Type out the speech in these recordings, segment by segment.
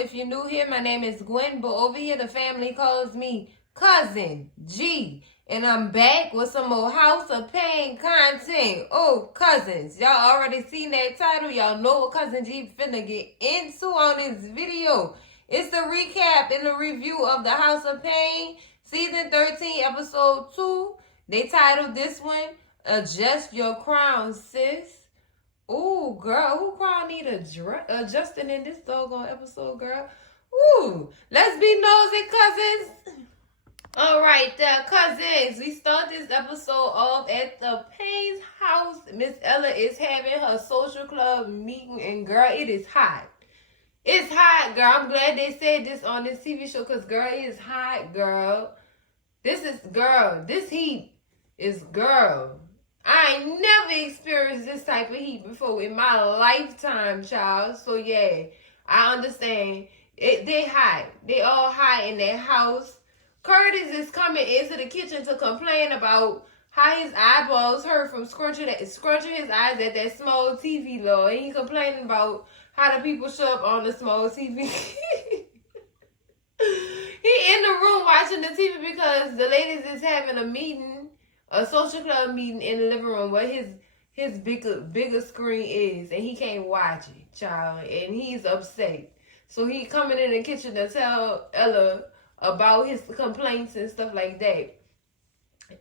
If you're new here, my name is Gwen, but over here the family calls me Cousin G. And I'm back with some more House of Payne content. Oh, cousins, y'all already seen that title. Y'all know what Cousin G finna get into on this video. It's the recap and the review of the House of Payne, Season 13, Episode 2. They titled this one, Adjust Your Crown, Sis. Ooh, girl, who crown need adjusting in this doggone episode, girl? Ooh, let's be nosy, cousins. All right, cousins, we start this episode off at the Payne's house. Miss Ella is having her social club meeting, and girl, it is hot. It's hot, girl. I'm glad they said this on this TV show, because, girl, it is hot, girl. This heat is, girl. I ain't never experienced this type of heat before in my lifetime, child. So, yeah, I understand. They hot. They all hot in their house. Curtis is coming into the kitchen to complain about how his eyeballs hurt from scrunching his eyes at that small TV, Lord. And he complaining about how the people show up on the small TV. He in the room watching the TV because the ladies is having a meeting, a social club meeting in the living room where his bigger screen is, and he can't watch it, child, and he's upset. So he coming in the kitchen to tell Ella about his complaints and stuff like that.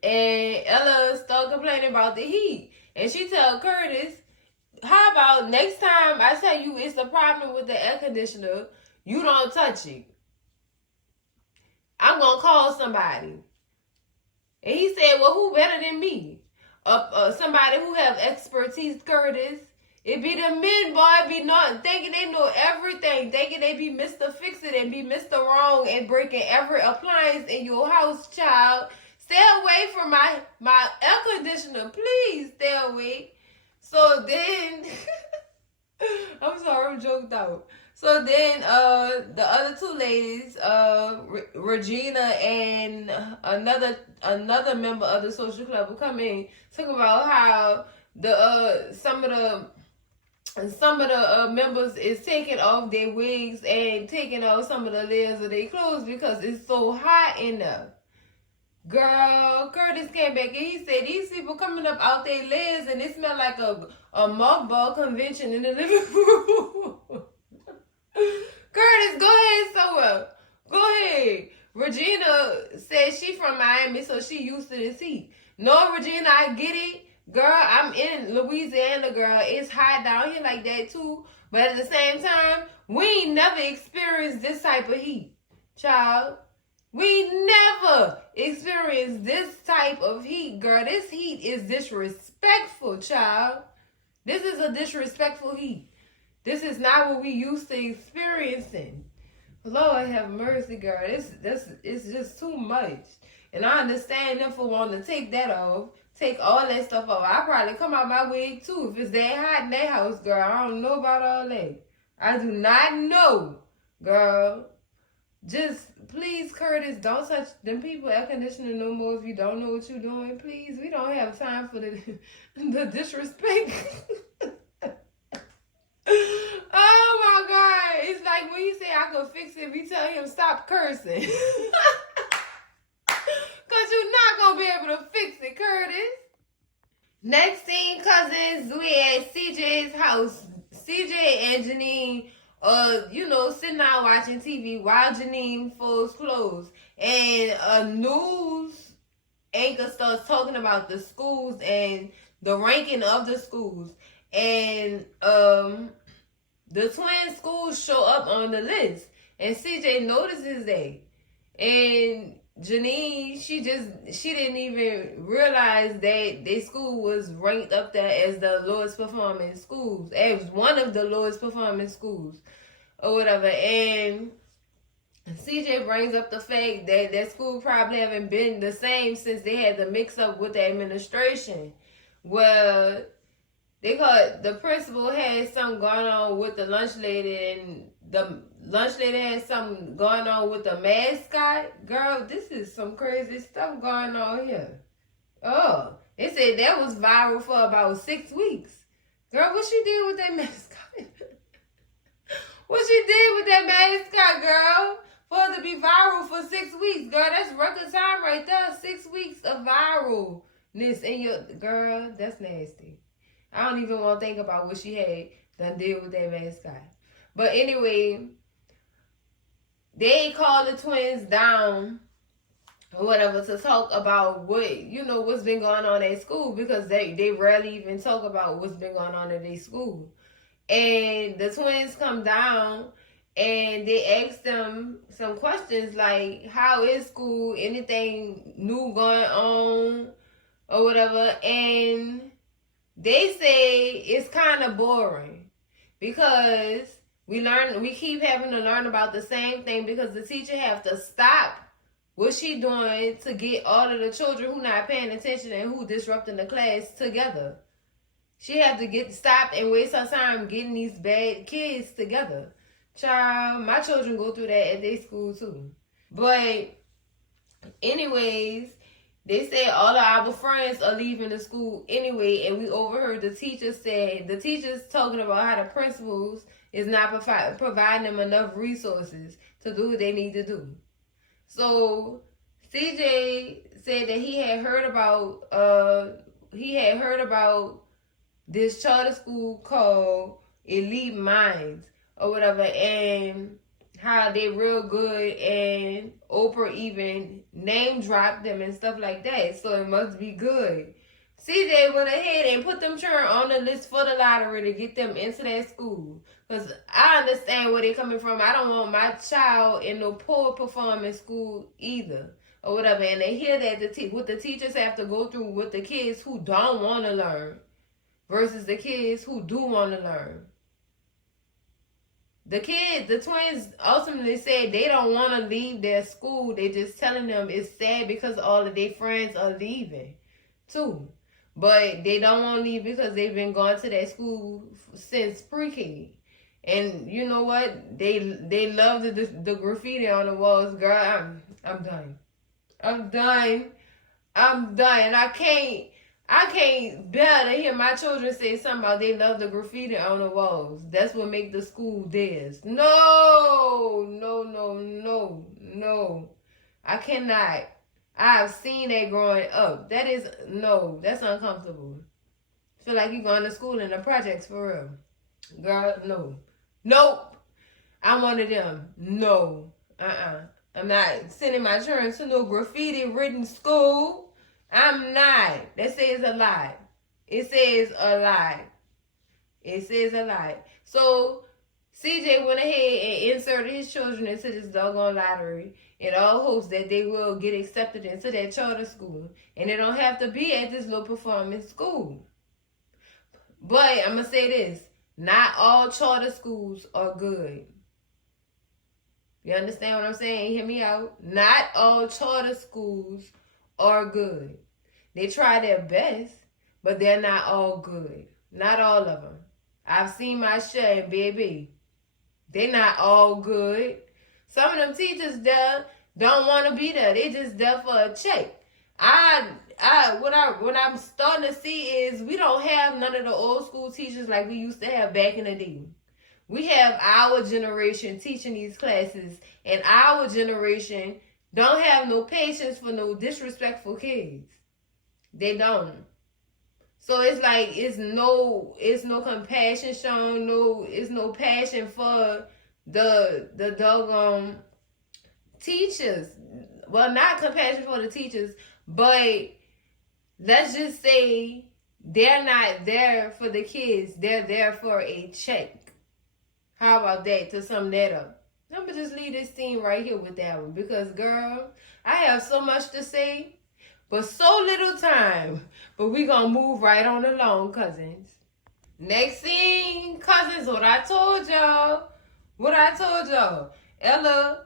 And Ella started complaining about the heat. And she tell Curtis, how about next time I tell you it's a problem with the air conditioner, you don't touch it. I'm going to call somebody. And he said, well, who better than me? Somebody who have expertise, Curtis. It be the men, boy, be not thinking they know everything, thinking they be Mr. Fix-It and be Mr. Wrong and breaking every appliance in your house, child. Stay away from my air conditioner, please. Stay away. So then, I'm sorry, I'm joked out. So then, the other two ladies, Regina and another member of the social club will come in, talk about how some of the members is taking off their wigs and taking off some of the layers of their clothes because it's so hot in there. Girl, Curtis came back and he said these people coming up out their layers and it smelled like a mothball convention in the living room. Curtis, go ahead, somewhere. Go ahead. Regina said she from Miami, so she used to this heat. No, Regina, I get it. Girl, I'm in Louisiana, girl. It's hot down here like that, too. But at the same time, we ain't never experienced this type of heat, child. We never experienced this type of heat, girl. This heat is disrespectful, child. This is a disrespectful heat. This is not what we used to experiencing. Lord have mercy, girl. This is just too much. And I understand them for wanting to take that off. Take all that stuff off. I probably come out my wig too if it's that hot in that house, girl. I don't know about all that. I do not know, girl. Just please, Curtis, don't touch them people air conditioning no more if you don't know what you're doing. Please, we don't have time for the disrespect. Oh my God. It's like when you say I could fix it, we tell him stop cursing. Because you're not going to be able to fix it, Curtis. Next scene, cousins, we at CJ's house. CJ and Janine, sitting out watching TV while Janine folds clothes. And a news anchor starts talking about the schools and the ranking of the schools. And the twin schools show up on the list. And CJ notices that. And Janine, she didn't even realize that their school was ranked up there as the lowest performing schools, as one of the lowest performing schools, or whatever. And CJ brings up the fact that that school probably haven't been the same since they had the mix up with the administration. Well, the principal had something going on with the lunch lady, and the lunch lady had something going on with the mascot. Girl, this is some crazy stuff going on here. Oh, they said that was viral for about 6 weeks. Girl, what she did with that mascot? What she did with that mascot, girl? For it to be viral for 6 weeks, girl. That's record time right there. 6 weeks of viralness in your girl. That's nasty. I don't even want to think about what she had done did with that mascot. But anyway, they called the twins down or whatever to talk about what's been going on at school, because they rarely even talk about what's been going on at their school. And the twins come down and they ask them some questions like, how is school? Anything new going on or whatever? And they say it's kind of boring because we keep having to learn about the same thing, because the teacher have to stop what she doing to get all of the children who not paying attention and who disrupting the class together. She have to get stopped and waste her time getting these bad kids together. Child, my children go through that at their school too. But anyways, they said all of our friends are leaving the school anyway, and we overheard the teachers talking about how the principals is not providing them enough resources to do what they need to do. So CJ said that he had heard about this charter school called Elite Minds or whatever, and how they real good, and Oprah even name dropped them and stuff like that. So it must be good. CJ went ahead and put them children on the list for the lottery to get them into that school. Because I understand where they're coming from. I don't want my child in no poor performing school either or whatever. And they hear that what the teachers have to go through with the kids who don't want to learn versus the kids who do want to learn. The twins ultimately said they don't want to leave their school. They just telling them it's sad because all of their friends are leaving too. But they don't want to leave because they've been going to that school since pre-K. And you know what? They love the graffiti on the walls. Girl, I'm done. I'm done. I can't bear to hear my children say something about they love the graffiti on the walls. That's what make the school theirs. No. I cannot. I've seen that growing up. That's uncomfortable. Feel like you're going to school in the projects for real. Girl, no. Nope. I'm one of them. No. I'm not sending my children to no graffiti-ridden school. I'm not. That says a lot. It says a lot. So, CJ went ahead and inserted his children into this doggone lottery in all hopes that they will get accepted into that charter school. And they don't have to be at this low performance school. But I'm going to say this. Not all charter schools are good. You understand what I'm saying? Hear me out. Not all charter schools are good. They try their best, but they're not all good. Not all of them. I've seen my share, baby. They're not all good. Some of them teachers there don't want to be there. They just there for a check. What I'm starting to see is we don't have none of the old school teachers like we used to have back in the day. We have our generation teaching these classes, and our generation don't have no patience for no disrespectful kids. They don't. So it's like it's no compassion shown, it's no passion for the doggone teachers. Well, not compassion for the teachers, but let's just say they're not there for the kids. They're there for a check. How about that, to sum that up? I'm going to just leave this scene right here with that one. Because, girl, I have so much to say, but so little time. But we going to move right on along, cousins. Next scene, cousins, what I told y'all. Ella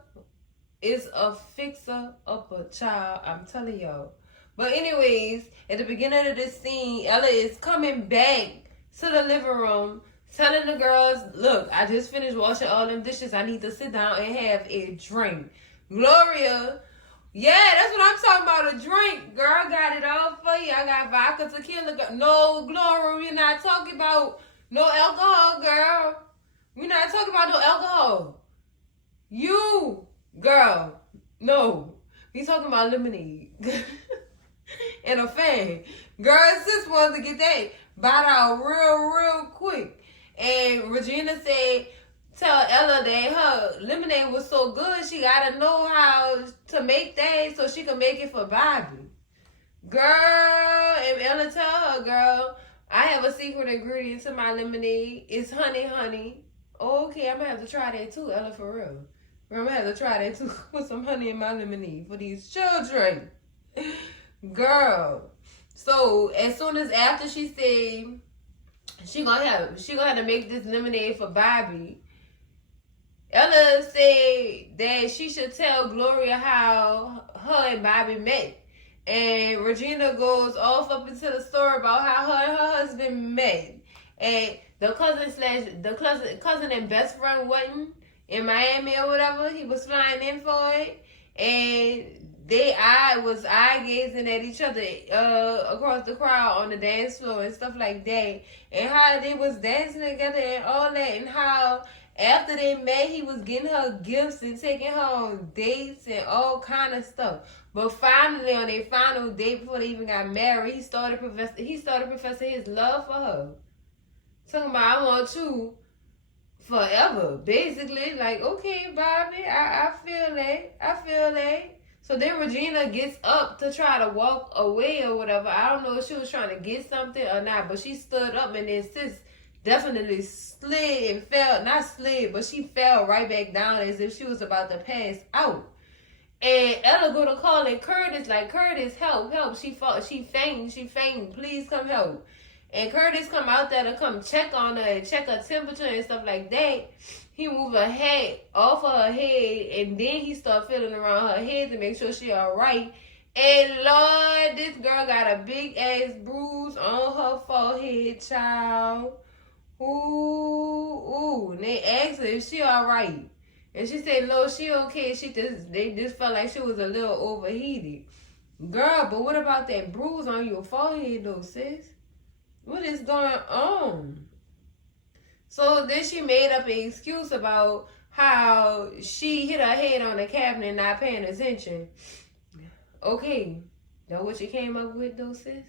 is a fixer of a child. I'm telling y'all. But anyways, at the beginning of this scene, Ella is coming back to the living room, telling the girls, look, I just finished washing all them dishes. I need to sit down and have a drink. Gloria, yeah, that's what I'm talking about, a drink. Girl, got it all for you. I got vodka, tequila. No, Gloria, we're not talking about no alcohol, girl. We're not talking about no alcohol. You, girl, no. We talking about lemonade and a fan. Girl, sis wanted to get that bought out real quick. And Regina said, tell Ella that her lemonade was so good, she gotta know how to make that so she can make it for Bobby. Girl, if Ella tell her, girl, I have a secret ingredient to my lemonade. It's honey. Oh, okay, I'm gonna have to try that too, Ella, for real. I'm gonna have to try that too. Put some honey in my lemonade for these children. Girl. So as soon as after she said she gonna have to make this lemonade for Bobby, Ella said that she should tell Gloria how her and Bobby met. And Regina goes off up into the story about how her and her husband met. And the cousin and best friend wasn't in Miami or whatever. He was flying in for it. And was eye gazing at each other across the crowd on the dance floor and stuff like that. And how they was dancing together and all that. And how after they met, he was getting her gifts and taking her on dates and all kind of stuff. But finally, on their final date before they even got married, he started professing his love for her. Talking about, I want you forever. Basically, like, okay, Bobby, I feel that. So then Regina gets up to try to walk away or whatever. I don't know if she was trying to get something or not, but she stood up and then sis definitely slid and fell. Not slid, but she fell right back down as if she was about to pass out. And Ella go to calling Curtis, like, Curtis, help. She fainted, please come help. And Curtis come out there to come check on her and check her temperature and stuff like that. He moved her head off of her head, and then he started feeling around her head to make sure she all right. And Lord, this girl got a big ass bruise on her forehead, child. Ooh. And they asked her if she all right. And she said, no, she okay. They just felt like she was a little overheated. Girl, but what about that bruise on your forehead though, sis? What is going on? So then she made up an excuse about how she hit her head on the cabinet and not paying attention. Okay, that what you came up with though, sis?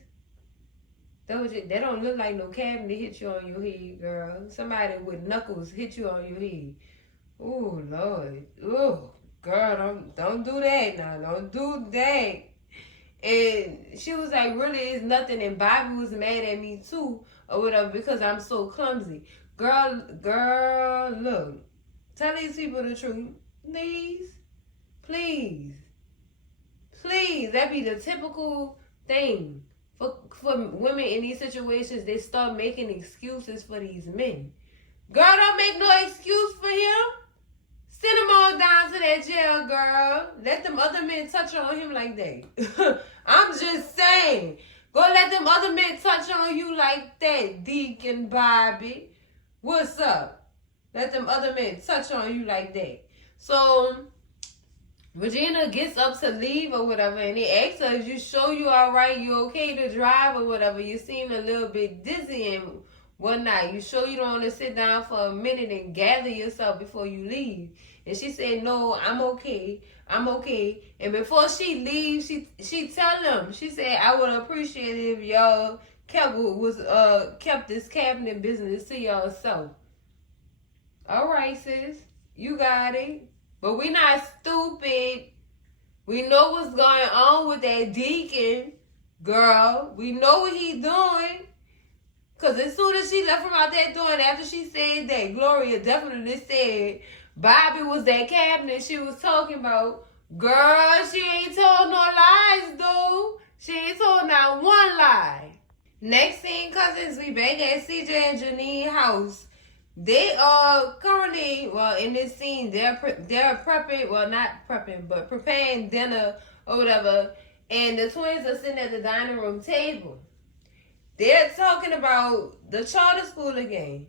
That don't look like no cabinet hit you on your head, girl. Somebody with knuckles hit you on your head. Oh, Lord. Oh, girl, don't do that now. Don't do that. And she was like, really, it's nothing. And Bobby was mad at me too, or whatever, because I'm so clumsy. Girl, look. Tell these people the truth. Please. That be the typical thing. For women in these situations, they start making excuses for these men. Girl, don't make no excuse for him. Send him all down to that jail, girl. Let them other men touch on him like that. I'm just saying. Go let them other men touch on you like that, Deacon Bobby. What's up? Let them other men touch on you like that. So Regina gets up to leave or whatever, and he asks her, "You sure you all right? You okay to drive or whatever? You seem a little bit dizzy and whatnot. You sure you don't want to sit down for a minute and gather yourself before you leave?" And she said, "No, I'm okay. And before she leaves, she tell him, she said, "I would appreciate it if y'all kept this cabinet business to yourself." All right, sis, you got it. But we not stupid. We know what's going on with that deacon, girl. We know what he doing. Because as soon as she left from out there doing, after she said that, Gloria definitely said Bobby was that cabinet she was talking about. Girl, she ain't told no lies, though. She ain't told not one lie. Next scene, cousins, we back at CJ and Janine house. They are currently, in this scene, they're prepping, not prepping, but preparing dinner or whatever. And the twins are sitting at the dining room table. They're talking about the charter school again.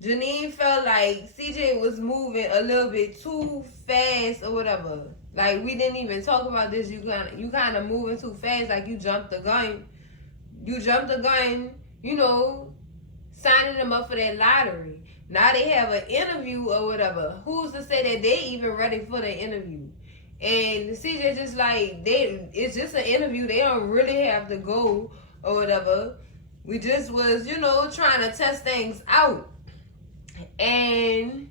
Janine felt like CJ was moving a little bit too fast or whatever. Like, we didn't even talk about this. You kind of moving too fast, like you jumped the gun. You jumped the gun, signing them up for that lottery. Now they have an interview or whatever. Who's to say that they even ready for the interview? And CJ just like it's just an interview. They don't really have to go or whatever. We just was, trying to test things out. And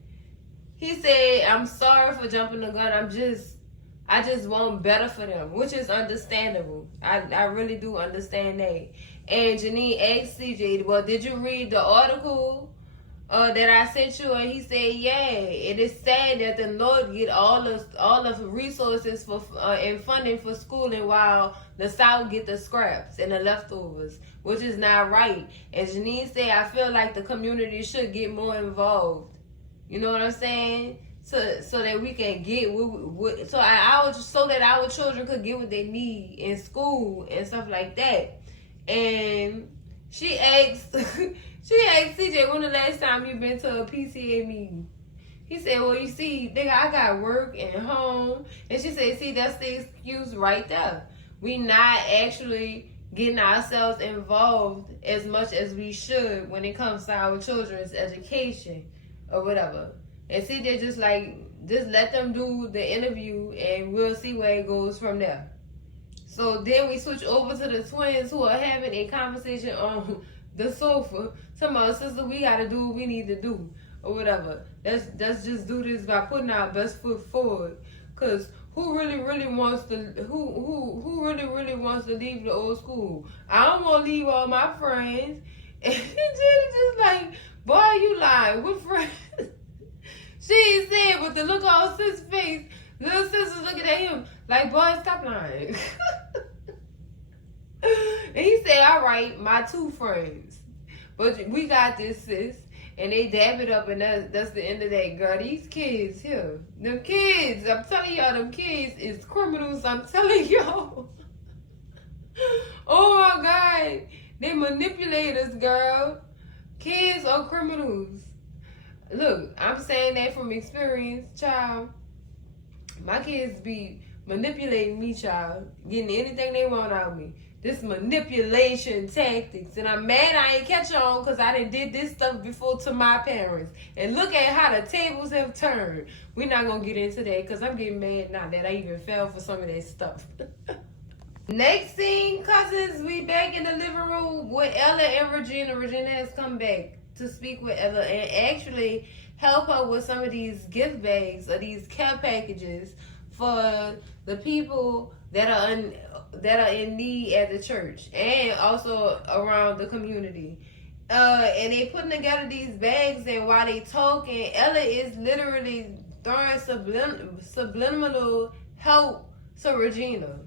he said, I'm sorry for jumping the gun. I just want better for them, which is understandable. I really do understand that. And Janine asked CJ, well, did you read the article that I sent you? And he said, yeah. It is sad that the Lord get all of the resources for and funding for schooling while the South get the scraps and the leftovers, which is not right. And Janine said, I feel like the community should get more involved. You know what I'm saying? So that we can get so that our children could get what they need in school and stuff like that. And she asked CJ, when the last time you been to a PCA meeting? He said, well, you see, nigga, I got work and home. And she said, see, that's the excuse right there. We not actually getting ourselves involved as much as we should when it comes to our children's education or whatever. And CJ just let them do the interview and we'll see where it goes from there. So then we switch over to the twins who are having a conversation on the sofa. Talking about, sister, we gotta do what we need to do or whatever. Let's just do this by putting our best foot forward. Cause who really wants to leave the old school? I don't want to leave all my friends. And just like, boy, you lying. What friends? She ain't said, but the look on sis' face, little sister's looking at him like, boy, stop lying. And he said, all right, my 2 friends. But we got this, sis. And they dab it up, and that's the end of that, girl. These kids here. Them kids, I'm telling y'all, them kids is criminals. I'm telling y'all. Oh, my God. They manipulators, girl. Kids are criminals. Look, I'm saying that from experience, child. My kids be manipulating me, child. Getting anything they want out of me. This manipulation tactics. And I'm mad I ain't catch on because I done did this stuff before to my parents. And look at how the tables have turned. We're not going to get into that because I'm getting mad now that I even fell for some of that stuff. Next scene, cousins, we back in the living room with Ella and Regina. Regina has come back to speak with Ella and actually help her with some of these gift bags or these care packages for the people that are in need at the church and also around the community. And they putting together these bags, and while they talking, Ella is literally throwing subliminal help to Regina.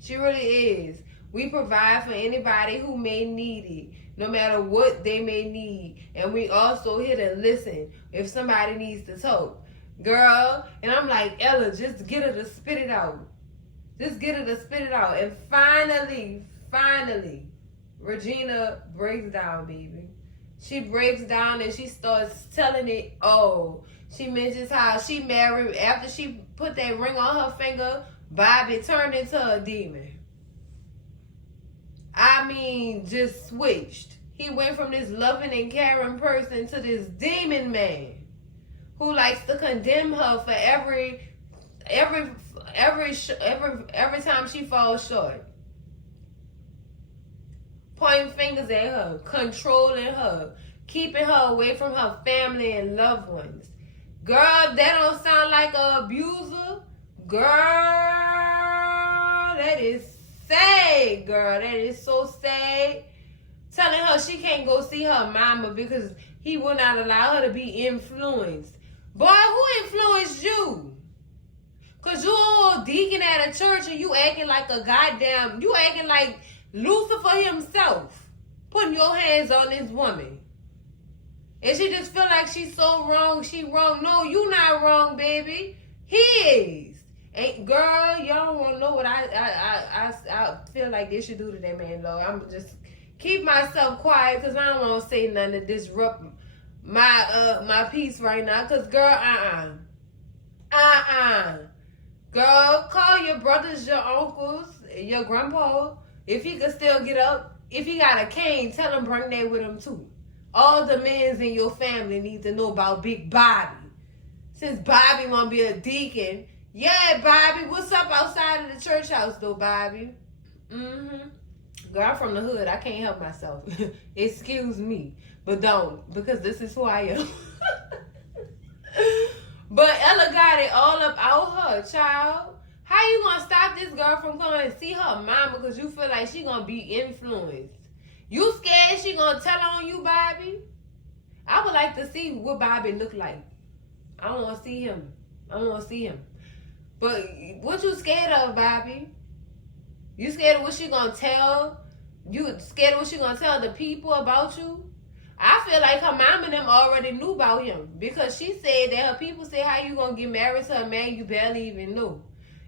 She really is. We provide for anybody who may need it, no matter what they may need. And we also here to listen if somebody needs to talk. Girl, and I'm like, Ella, just get her to spit it out. Just get her to spit it out. And finally, Regina breaks down, baby. She breaks down and she starts telling it all. She mentions how she married, after she put that ring on her finger, Bobby turned into a demon. I mean, just switched. He went from this loving and caring person to this demon man who likes to condemn her for every time she falls short. Pointing fingers at her, controlling her, keeping her away from her family and loved ones. Girl, that don't sound like an abuser. Girl, that is sad, girl. That is so sad. Telling her she can't go see her mama because he will not allow her to be influenced. Boy, who influenced you? Because you all deacon at a church and you acting like you acting like Lucifer himself, putting your hands on this woman. And she just feel like she's so wrong, she wrong. No, you not wrong, baby. He is. And girl, y'all don't want to know what I feel like they should do to that man, Lord. I'm just keep myself quiet because I don't want to say nothing to disrupt my peace right now. Because girl, girl, call your brothers, your uncles, your grandpa. If he could still get up, if he got a cane, tell him bring that with him too. All the men in your family need to know about Big Bobby. Since Bobby want to be a deacon. Yeah, Bobby, what's up outside of the church house, though, Bobby? Mm-hmm. Girl, I'm from the hood. I can't help myself. Excuse me. But don't, because this is who I am. But Ella got it all up out her, child. How you gonna stop this girl from coming and see her mama because you feel like she gonna be influenced? You scared she gonna tell on you, Bobby? I would like to see what Bobby look like. I don't want to see him. I don't want to see him. But what you scared of, Bobby? You scared of what she gonna tell? You scared of what she gonna tell the people about you? I feel like her mom and them already knew about him because she said that her people said, how you gonna get married to a man you barely even knew?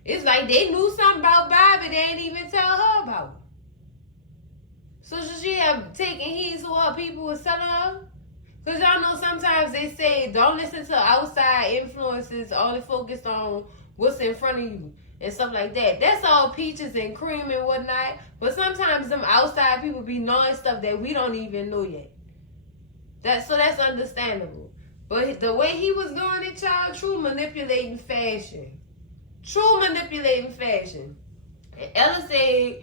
It's like they knew something about Bobby they ain't even tell her about. So should she have taken heed to what her people was telling her? Because y'all know sometimes they say don't listen to outside influences, only focus on what's in front of you and stuff like that. That's all peaches and cream and whatnot. But sometimes them outside people be knowing stuff that we don't even know yet. That's understandable. But the way he was doing it, child, true manipulating fashion. True manipulating fashion. And Ella said,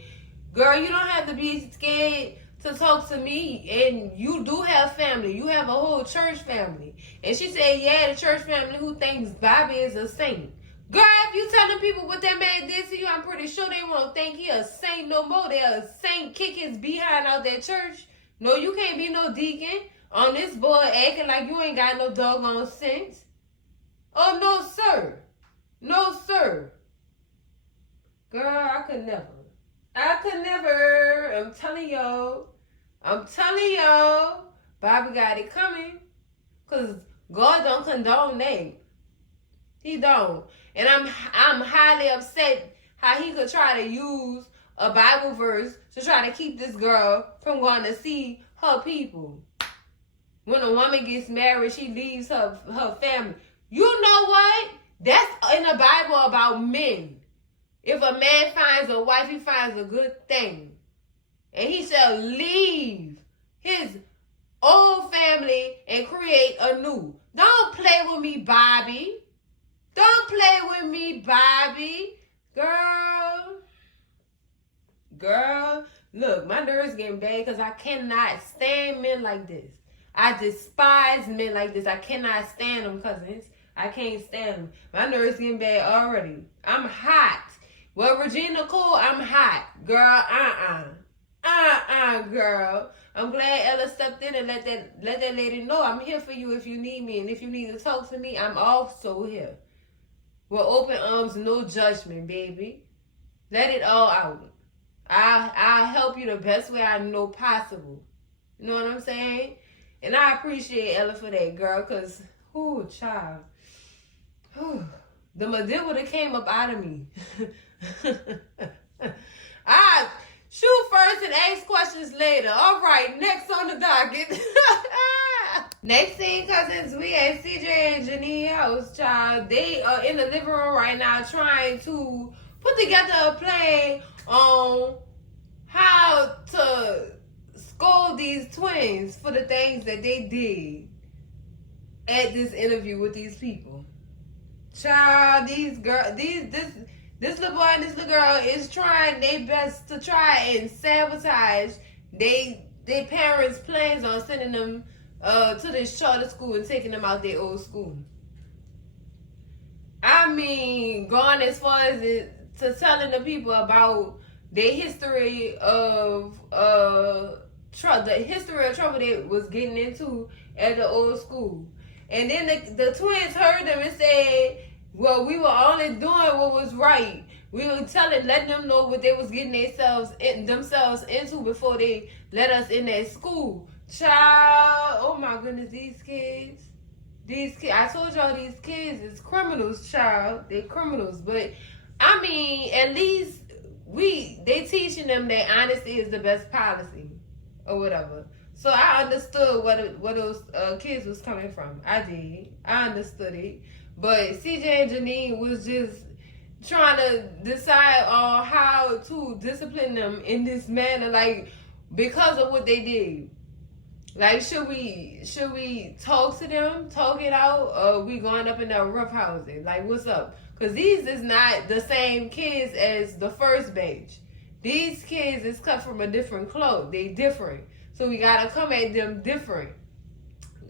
girl, you don't have to be scared to talk to me. And you do have family. You have a whole church family. And she said, yeah, the church family who thinks Bobby is a saint. Girl, if you telling people what that man did to you, I'm pretty sure they won't think he a saint no more. They a saint kick his behind out that church. No, you can't be no deacon on this board acting like you ain't got no doggone sense. Oh, no, sir. No, sir. Girl, I could never. I'm telling y'all. Bobby got it coming. Because God don't condone that. He don't. And I'm highly upset how he could try to use a Bible verse to try to keep this girl from going to see her people. When a woman gets married, she leaves her family. You know what? That's in the Bible about men. If a man finds a wife, he finds a good thing. And he shall leave his old family and create a new. Don't play with me, Bobby. Don't play with me, Bobby. Girl, look, my nerves getting bad because I cannot stand men like this. I despise men like this. I cannot stand them, cousins. I can't stand them. My nerves getting bad already. I'm hot. Well, Regina cool, I'm hot. Girl, girl. I'm glad Ella stepped in and let that lady know I'm here for you if you need me. And if you need to talk to me, I'm also here. With open arms, no judgment, baby. Let it all out. I'll help you the best way I know possible. You know what I'm saying? And I appreciate Ella for that, girl, because, ooh, child. Whew, the Medea would have came up out of me. I shoot first and ask questions later. All right, next on the docket. Next thing, cousins, we at CJ and Janine house, child. They are in the living room right now trying to put together a plan on how to scold these twins for the things that they did at this interview with these people. Child, this little boy and this little girl is trying their best to try and sabotage their parents' plans on sending them to this charter school and taking them out their old school. I mean, going as far as to telling the people about their history of trouble they was getting into at the old school. And then the twins heard them and said, well, we were only doing what was right. We were letting them know what they was getting themselves into before they let us in that school. Child, oh my goodness, these kids, I told y'all these kids is criminals, child. They're criminals. But, I mean, at least they teaching them that honesty is the best policy or whatever. So I understood where those kids was coming from. I did. I understood it. But CJ and Janine was just trying to decide on how to discipline them in this manner, like, because of what they did. Like, should we talk to them, talk it out, or we going up in that rough housing? Like, what's up? Because these is not the same kids as the first batch. These kids is cut from a different cloth. They different. So we got to come at them different.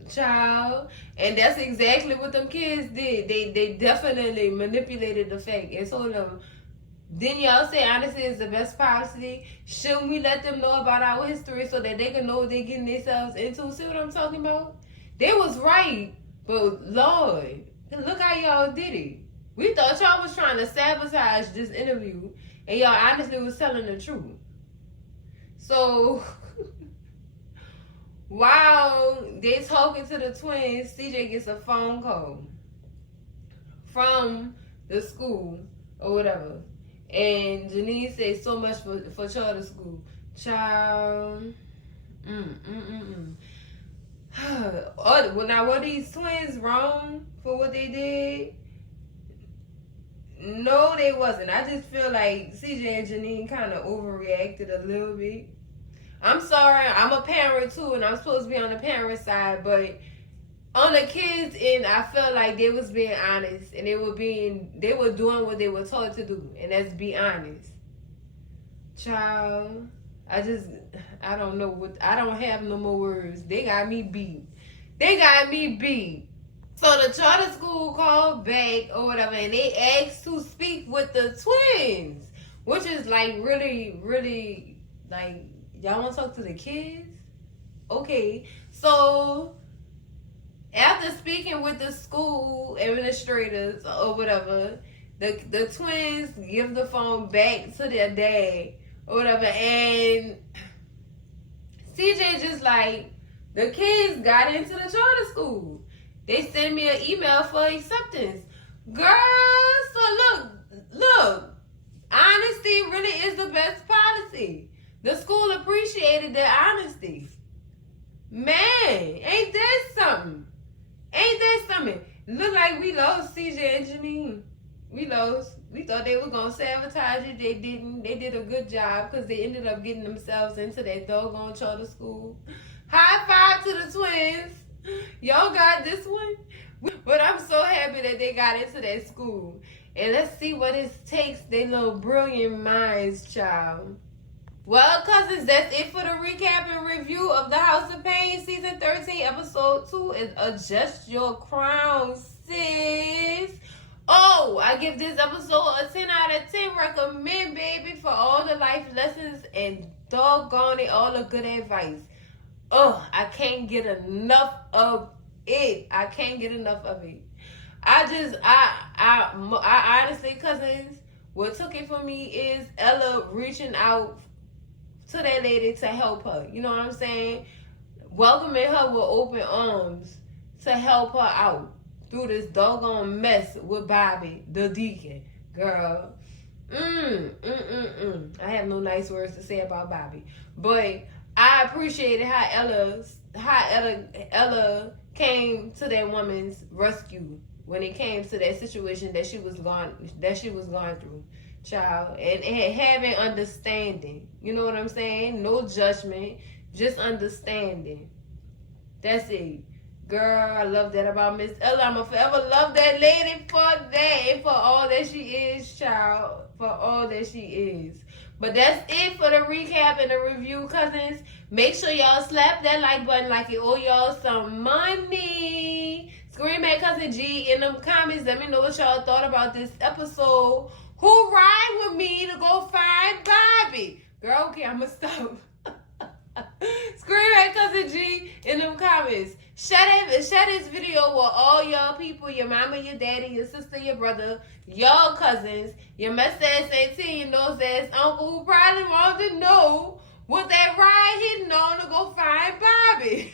Child. And that's exactly what them kids did. They definitely manipulated the fact and told them, didn't y'all say honesty is the best policy? Shouldn't we let them know about our history so that they can know what they're getting themselves into? See what I'm talking about? They was right, but Lord, look how y'all did it. We thought y'all was trying to sabotage this interview, and y'all honestly was telling the truth. So, while they talking to the twins, CJ gets a phone call from the school or whatever. And Janine says so much for charter school. Child. Now, were these twins wrong for what they did? No, they wasn't. I just feel like CJ and Janine kind of overreacted a little bit. I'm sorry. I'm a parent too, and I'm supposed to be on the parent side, but on the kids' end, I felt like they was being honest, and they were doing what they were taught to do, and that's be honest. Child, I don't know I don't have no more words. They got me beat. So the charter school called back or whatever, and they asked to speak with the twins, which is like really, really, like, y'all want to talk to the kids? Okay, so after speaking with the school administrators or whatever, the twins give the phone back to their dad or whatever, and CJ just like, the kids got into the charter school. They sent me an email for acceptance. Girl, so look, honesty really is the best policy. The school appreciated their honesty. Man, ain't that something? Look like we lost CJ and Janine. We lost. We thought they were going to sabotage it. They didn't. They did a good job because they ended up getting themselves into that doggone charter school. High five to the twins. Y'all got this one. But I'm so happy that they got into that school. And let's see what it takes their little brilliant minds, child. Well, cousins, that's it for the recap and review of The House of Payne, Season 13, Episode 2. Is Adjust Your Crown, sis. Oh, I give this episode a 10 out of 10. Recommend, baby, for all the life lessons and doggone it, all the good advice. Oh, I can't get enough of it. I honestly, cousins, what took it for me is Ella reaching out to that lady to help her. You know what I'm saying? Welcoming her with open arms to help her out through this doggone mess with Bobby, the deacon. Girl. I have no nice words to say about Bobby. But I appreciated how Ella came to that woman's rescue when it came to that situation that she was going through, child, and having understanding. You know what I'm saying? No judgment, just understanding. That's it. Girl, I love that about Miss Ella. I'ma forever love that lady for that and for all that she is, child. For all that she is. But that's it for the recap and the review, cousins. Make sure y'all slap that like button like it owe y'all some money. Scream at Cousin G in them comments. Let me know what y'all thought about this episode. Who ride with me to go find Bobby? Girl, okay, I'ma stop. Scream at Cousin G in them comments. Share this video with all y'all people, your mama, your daddy, your sister, your brother, y'all cousins, your Mr. S13, your nose ass uncle who probably wants to know what that ride hitting on to go find Bobby.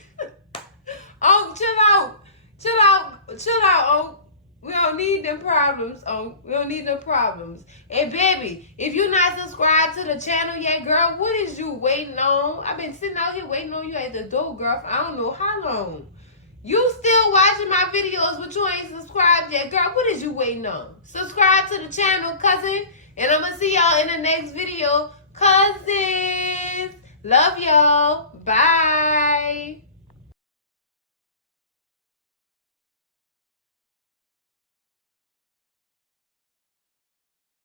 Chill out, We don't need them problems, And baby, if you're not subscribed to the channel yet, girl, what is you waiting on? I've been sitting out here waiting on you at the door, girl, for I don't know how long. You still watching my videos, but you ain't subscribed yet, girl. What is you waiting on? Subscribe to the channel, cousin. And I'm going to see y'all in the next video. Cousins, love y'all. Bye.